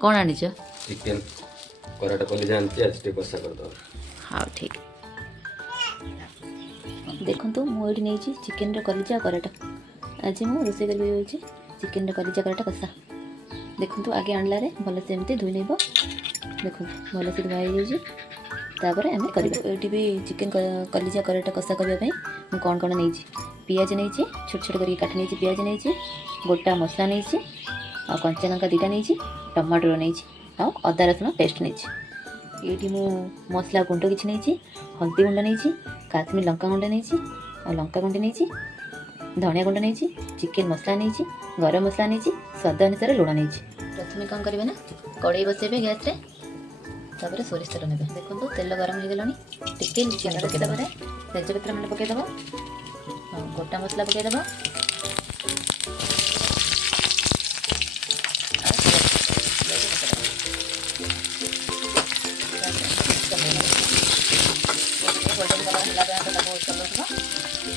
कौन आनिच? Chicken karate कली जानती आज टे कसा कर दो। हाँ ठीक। देखो मुझे नहीं चिकेन कलिजा कराटा आज मुझे रोसे कर चिकेन कलिजा कराटा कषा। देखो आगे आणला भल से एमती धोई नेब। देखो भल से धुआ होपर आम कर भी चिकेन कलिजा कराटा कषा करने मुझे कौन कौन नहीं पियाज नहीं छोट छोट कर काटी नहीं पियाज नहीं गोटा मसला नहीं आ कंचा लंका दुटा नहीं टमाटर नहीं आ अदा रसुण पेस्ट नहीं। ये मु मसला गुंड किसी नहीं हल्दी गुंड नहीं काश्मीर लंका गुंड नहीं आ लंका गुंड नहीं धनिया गुंड नहीं चिकेन मसला नहीं गरम मसला नहीं स्वाद अनुसार लुण नहीं। प्रथम कौन करेंगे ना कड़े बसेबे गैस रे तापर सोरिष तेल नेबे। देखो तेल गरम हो गलानी टिके चिकेन पकेदेव तेजपत्र मैंने पकेदेव गोटा मसला पकेदेव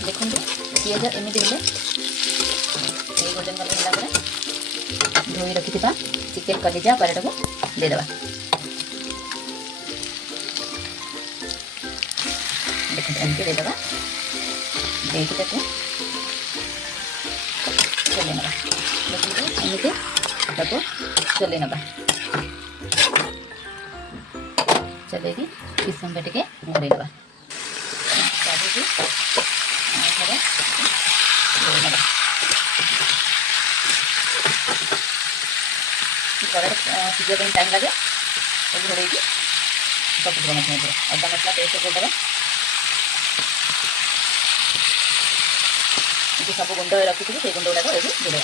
देखो पिज एमती हेल्ले गोल्डन कलर है धोई रखी चिकेन कलिजा कराटा को देदेव। देखो एमती देदेव देखिए चले ना एमती चले ना चले किस समय टे घोड़े ना सीझे टाइम लगे घोड़े सब अदा मसला पेस्ट करदे सब गुंड रखी थी से गुंड गुड़ाक ये जोड़ा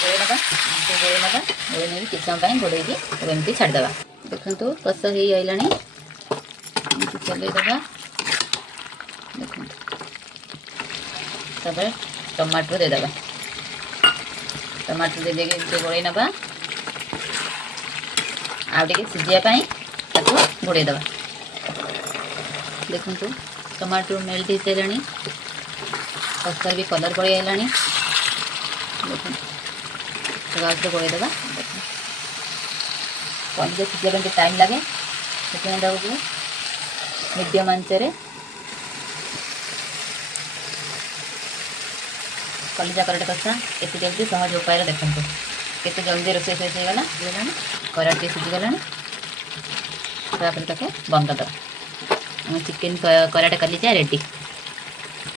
गोड़े ना गोड़े ना गोड़े नहीं किस समय घोड़े एमती छाड़देवा। देखो कष हो आईला चलईदेवा। देखो तापर टमाटर देदेवा टमाटर दे गोड़े नवा आगे सीझापी घोड़े देवा। देखो टमाटर मेल्ट हो सारे कषार भी कलर पड़े आईला देखो गैस घोड़े देवा। कलिजा सीझा टाइम लगे से मीडियम आंचरे कलिजा कराटा कषा एत जल्दी सहज उपाय देखो केते जल्दी रोषे शेष होगा कराटे सीझीगला बंद कर चिकेन कराटा कलिजा रेडी।